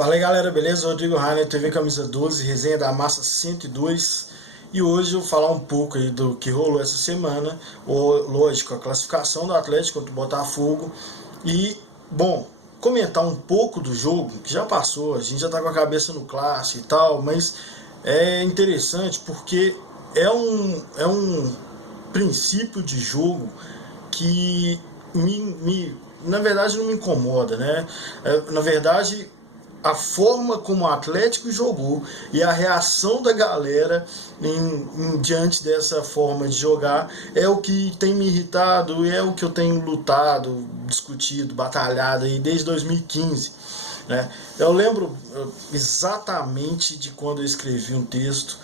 Fala aí galera, beleza? Rodrigo Rainer, TV Camisa 12, resenha da Massa 102. E hoje eu vou falar um pouco aí do que rolou essa semana. Lógico, a classificação do Atlético contra o Botafogo. E, bom, comentar um pouco do jogo, que já passou, a gente já tá com a cabeça no clássico e tal, mas é interessante porque é um princípio de jogo que na verdade não me incomoda, né? Na verdade, a forma como o Atlético jogou e a reação da galera diante dessa forma de jogar é o que tem me irritado e é o que eu tenho lutado, discutido, batalhado aí desde 2015. Né? Eu lembro exatamente de quando eu escrevi um texto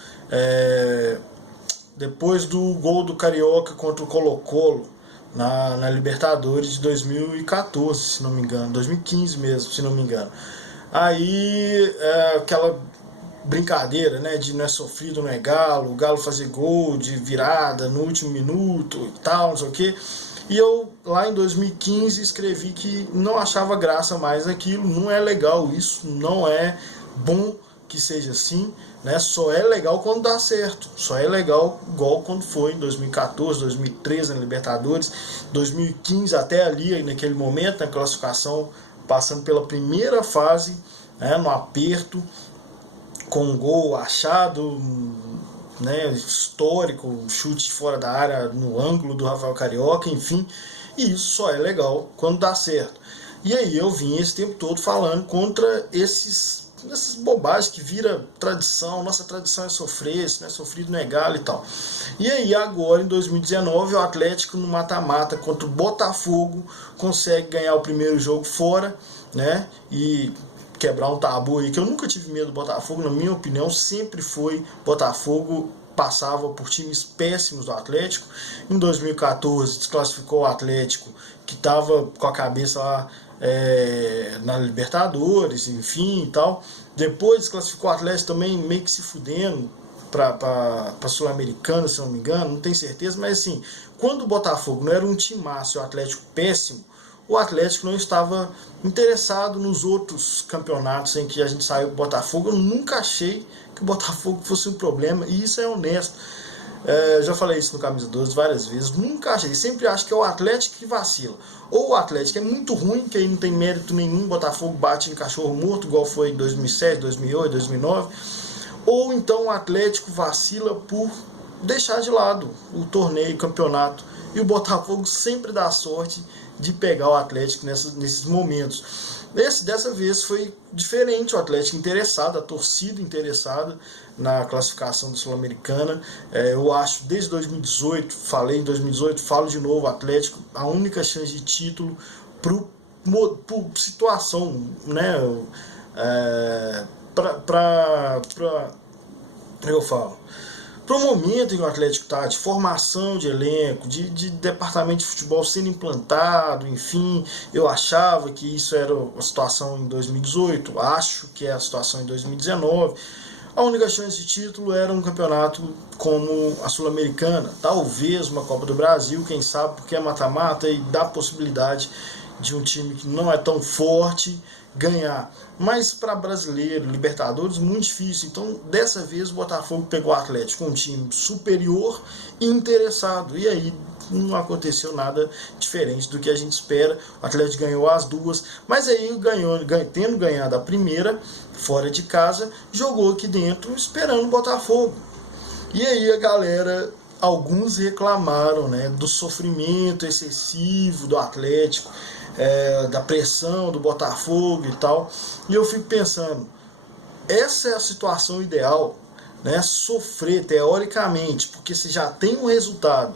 depois do gol do Carioca contra o Colo-Colo na Libertadores de 2014, se não me engano, 2015 mesmo, se não me engano. Aí aquela brincadeira, né, de não é sofrido, não é galo, o Galo fazer gol de virada no último minuto e tal, não sei o que. E eu lá em 2015 escrevi que não achava graça mais naquilo, não é legal isso, não é bom que seja assim, né? Só é legal quando dá certo, só é legal igual quando foi em 2014, 2013 na Libertadores, 2015 até ali, naquele momento, na classificação, passando pela primeira fase, né, no aperto, com um gol achado, né, histórico, um chute fora da área no ângulo do Rafael Carioca, enfim, e isso só é legal quando dá certo. E aí eu vim esse tempo todo falando contra essas bobagens que vira tradição, nossa tradição é sofrer, se não é sofrido não é galo e tal. E aí agora em 2019 o Atlético no mata-mata contra o Botafogo consegue ganhar o primeiro jogo fora, né, e quebrar um tabu aí, que eu nunca tive medo do Botafogo, na minha opinião sempre foi Botafogo, passava por times péssimos do Atlético. Em 2014 desclassificou o Atlético, que estava com a cabeça lá na Libertadores, enfim e tal. Depois desclassificou o Atlético também meio que se fudendo para Sul-Americana, se não me engano, não tenho certeza, mas assim, quando o Botafogo não era um timaço e o Atlético péssimo, o Atlético não estava interessado nos outros campeonatos em que a gente saiu do Botafogo. Eu nunca achei que o Botafogo fosse um problema, e isso é honesto. Já falei isso no Camisa 12 várias vezes, nunca achei, sempre acho que é o Atlético que vacila. Ou o Atlético é muito ruim, que aí não tem mérito nenhum, o Botafogo bate em cachorro morto, igual foi em 2007, 2008, 2009. Ou então o Atlético vacila por deixar de lado o torneio, o campeonato, e o Botafogo sempre dá sorte de pegar o Atlético nesses momentos. Dessa vez foi diferente, o Atlético interessado, a torcida interessada na classificação da Sul-Americana. Eu acho, desde 2018, falei em 2018, falo de novo, o Atlético, a única chance de título por situação, né, eu falo, para o momento em que o Atlético está, de formação de elenco, de departamento de futebol sendo implantado, enfim, eu achava que isso era a situação em 2018, acho que é a situação em 2019. A única chance de título era um campeonato como a Sul-Americana, talvez uma Copa do Brasil, quem sabe, porque é mata-mata e dá possibilidade de um time que não é tão forte ganhar. Mas para brasileiro, Libertadores, muito difícil. Então, dessa vez, o Botafogo pegou o Atlético com um time superior e interessado. E aí não aconteceu nada diferente do que a gente espera. O Atlético ganhou as duas, mas aí tendo ganhado a primeira, fora de casa, jogou aqui dentro esperando o Botafogo. E aí a galera, alguns reclamaram, né, do sofrimento excessivo do Atlético, da pressão do Botafogo e tal. E eu fico pensando, essa é a situação ideal, né? Sofrer teoricamente, porque você já tem um resultado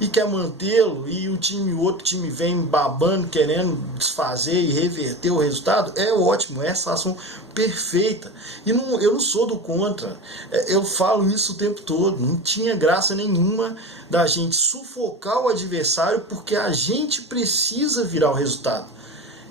e quer mantê-lo, e o outro time vem babando, querendo desfazer e reverter o resultado, é ótimo, é a situação perfeita. E eu não sou do contra, eu falo isso o tempo todo, não tinha graça nenhuma da gente sufocar o adversário porque a gente precisa virar o resultado.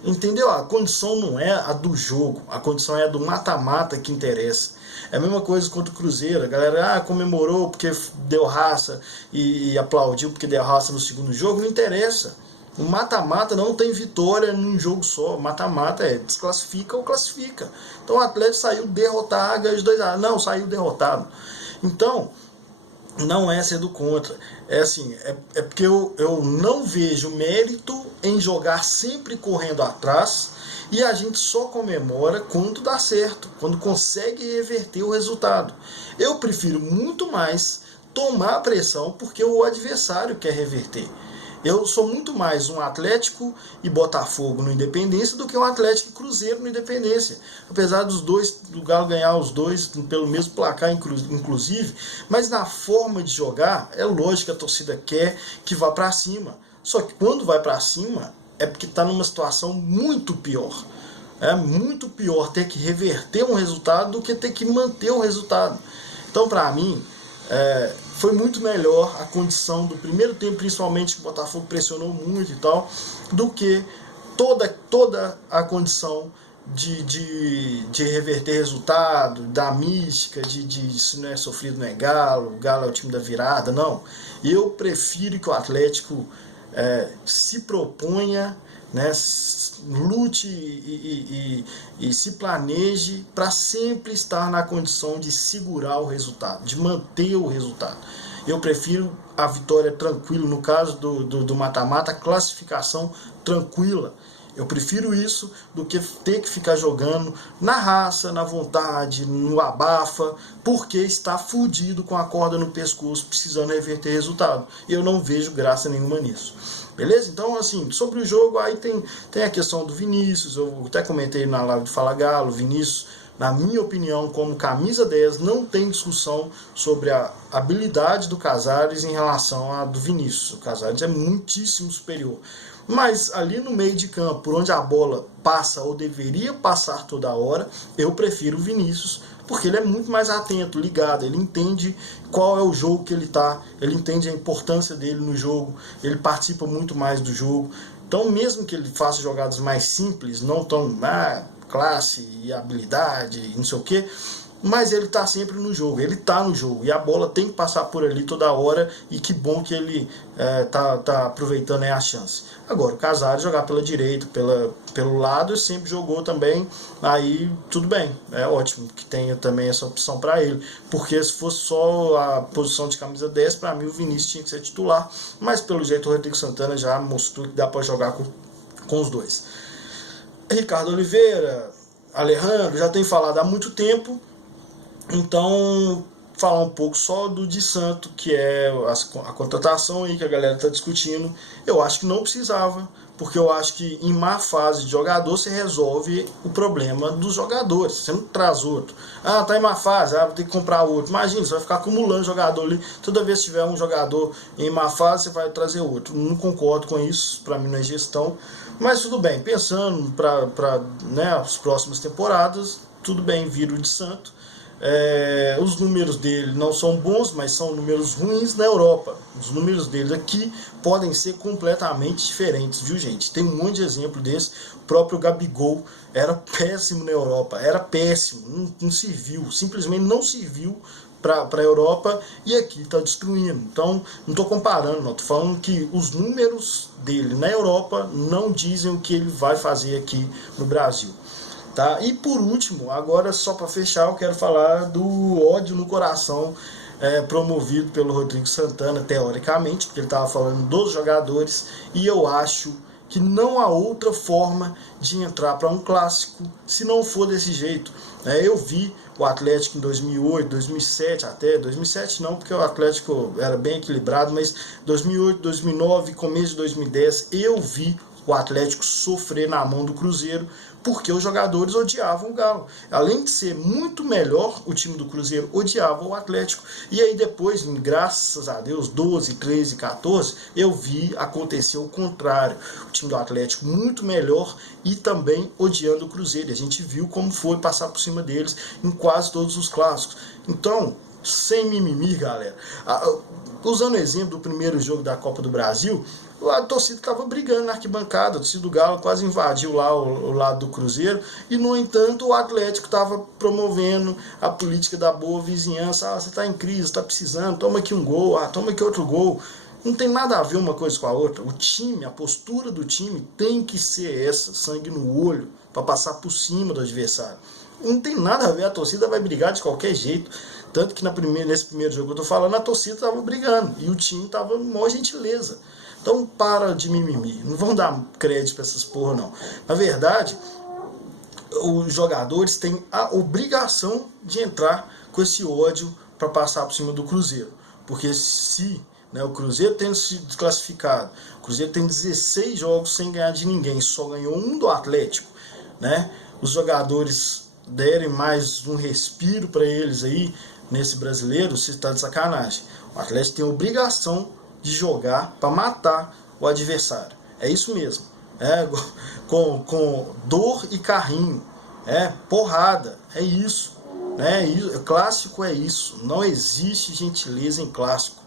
Entendeu? A condição não é a do jogo, a condição é a do mata-mata que interessa. É a mesma coisa contra o Cruzeiro, a galera comemorou porque deu raça e aplaudiu porque deu raça no segundo jogo, não interessa. O mata-mata não tem vitória num jogo só. Mata-mata é desclassifica ou classifica. Então o Atlético saiu derrotado, ganhou de 2-0. Não, saiu derrotado. Então, não é sendo contra. É assim, é porque eu não vejo mérito em jogar sempre correndo atrás, e a gente só comemora quando dá certo, quando consegue reverter o resultado. Eu prefiro muito mais tomar a pressão porque o adversário quer reverter. Eu sou muito mais um Atlético e Botafogo no Independência do que um Atlético e Cruzeiro no Independência. Apesar dos dois, do Galo ganhar os dois pelo mesmo placar, inclusive, mas na forma de jogar, é lógico que a torcida quer que vá para cima. Só que quando vai para cima, é porque está numa situação muito pior. É muito pior ter que reverter um resultado do que ter que manter o resultado. Então, para mim, foi muito melhor a condição do primeiro tempo, principalmente que o Botafogo pressionou muito e tal, do que toda a condição de reverter resultado, da mística, de se não é sofrido não é Galo, o Galo é o time da virada, não. Eu prefiro que o Atlético se proponha, né, lute e se planeje para sempre estar na condição de segurar o resultado, de manter o resultado. Eu prefiro a vitória tranquila, no caso do mata-mata, a classificação tranquila. Eu prefiro isso do que ter que ficar jogando na raça, na vontade, no abafa, porque está fudido com a corda no pescoço, precisando reverter resultado. Eu não vejo graça nenhuma nisso. Beleza? Então, assim, sobre o jogo, aí tem a questão do Vinícius. Eu até comentei na live do Fala Galo. Vinícius, na minha opinião, como camisa 10, não tem discussão sobre a habilidade do Casares em relação à do Vinícius. O Casares é muitíssimo superior. Mas ali no meio de campo, por onde a bola passa ou deveria passar toda hora, eu prefiro o Vinícius, porque ele é muito mais atento, ligado, ele entende qual é o jogo que ele está, ele entende a importância dele no jogo, ele participa muito mais do jogo. Então, mesmo que ele faça jogadas mais simples, não tão classe e habilidade, não sei o que, mas ele está sempre no jogo, ele está no jogo, e a bola tem que passar por ali toda hora, e que bom que ele tá aproveitando a chance. Agora, o Casares jogar pela direita, pelo lado, sempre jogou também, aí tudo bem, é ótimo que tenha também essa opção para ele, porque se fosse só a posição de camisa 10, para mim o Vinícius tinha que ser titular, mas pelo jeito o Rodrigo Santana já mostrou que dá para jogar com os dois. Ricardo Oliveira, Alejandro, já tem falado há muito tempo. Então, falar um pouco só do Di Santo, que é a contratação aí que a galera está discutindo. Eu acho que não precisava, porque eu acho que em má fase de jogador você resolve o problema dos jogadores, você não traz outro. Ah, tá em má fase, vou ter que comprar outro. Imagina, você vai ficar acumulando jogador ali, toda vez que tiver um jogador em má fase, você vai trazer outro. Não concordo com isso, para mim não é gestão, mas tudo bem, pensando para as próximas temporadas, tudo bem, vira o Di Santo. Os números dele não são bons, mas são números ruins na Europa. Os números dele aqui podem ser completamente diferentes, viu, gente? Tem um monte de exemplo desse. O próprio Gabigol era péssimo na Europa, era péssimo, não serviu, simplesmente não serviu para a Europa, e aqui está destruindo. Então, não estou comparando, não. Estou falando que os números dele na Europa não dizem o que ele vai fazer aqui no Brasil. Tá? E por último, agora só para fechar, eu quero falar do ódio no coração promovido pelo Rodrigo Santana, teoricamente, porque ele estava falando dos jogadores, e eu acho que não há outra forma de entrar para um clássico se não for desse jeito. Eu vi o Atlético em 2008, 2007 até, 2007 não, porque o Atlético era bem equilibrado, mas 2008, 2009, começo de 2010, eu vi o Atlético sofrer na mão do Cruzeiro, porque os jogadores odiavam o Galo. Além de ser muito melhor, o time do Cruzeiro odiava o Atlético. E aí depois, graças a Deus, 12, 13, 14, eu vi acontecer o contrário. O time do Atlético muito melhor e também odiando o Cruzeiro. E a gente viu como foi passar por cima deles em quase todos os clássicos. Então, sem mimimi, galera. Usando o exemplo do primeiro jogo da Copa do Brasil, a torcida estava brigando na arquibancada, a torcida do Galo quase invadiu lá o lado do Cruzeiro, e no entanto o Atlético estava promovendo a política da boa vizinhança. Você está em crise, está precisando, toma aqui um gol, toma aqui outro gol. Não tem nada a ver uma coisa com a outra. O time, a postura do time tem que ser essa, sangue no olho, para passar por cima do adversário. Não tem nada a ver, a torcida vai brigar de qualquer jeito. Tanto que nesse primeiro jogo que eu tô falando, a torcida estava brigando e o time estava com maior gentileza. Então para de mimimi, não vão dar crédito para essas porra não. Na verdade, os jogadores têm a obrigação de entrar com esse ódio para passar por cima do Cruzeiro. Porque se o Cruzeiro tendo se desclassificado, o Cruzeiro tem 16 jogos sem ganhar de ninguém, só ganhou um do Atlético, né? Os jogadores derem mais um respiro para eles aí nesse brasileiro, se está de sacanagem. O Atlético tem a obrigação de jogar para matar o adversário. É isso mesmo. Com dor e carrinho. Porrada. É isso. Clássico é isso. Não existe gentileza em clássico.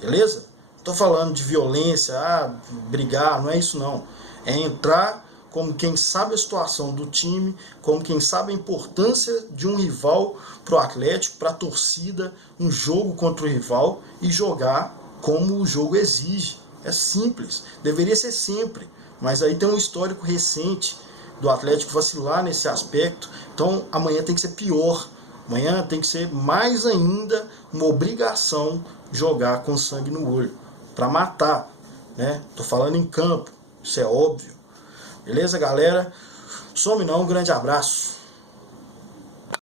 Beleza? Não estou falando de violência, brigar, não é isso não. É entrar como quem sabe a situação do time, como quem sabe a importância de um rival para o Atlético, para a torcida, um jogo contra o rival e jogar como o jogo exige. É simples, deveria ser sempre, mas aí tem um histórico recente do Atlético vacilar nesse aspecto, então amanhã tem que ser pior, amanhã tem que ser mais ainda uma obrigação jogar com sangue no olho, para matar, né? Tô falando em campo, isso é óbvio. Beleza, galera? Some não, um grande abraço.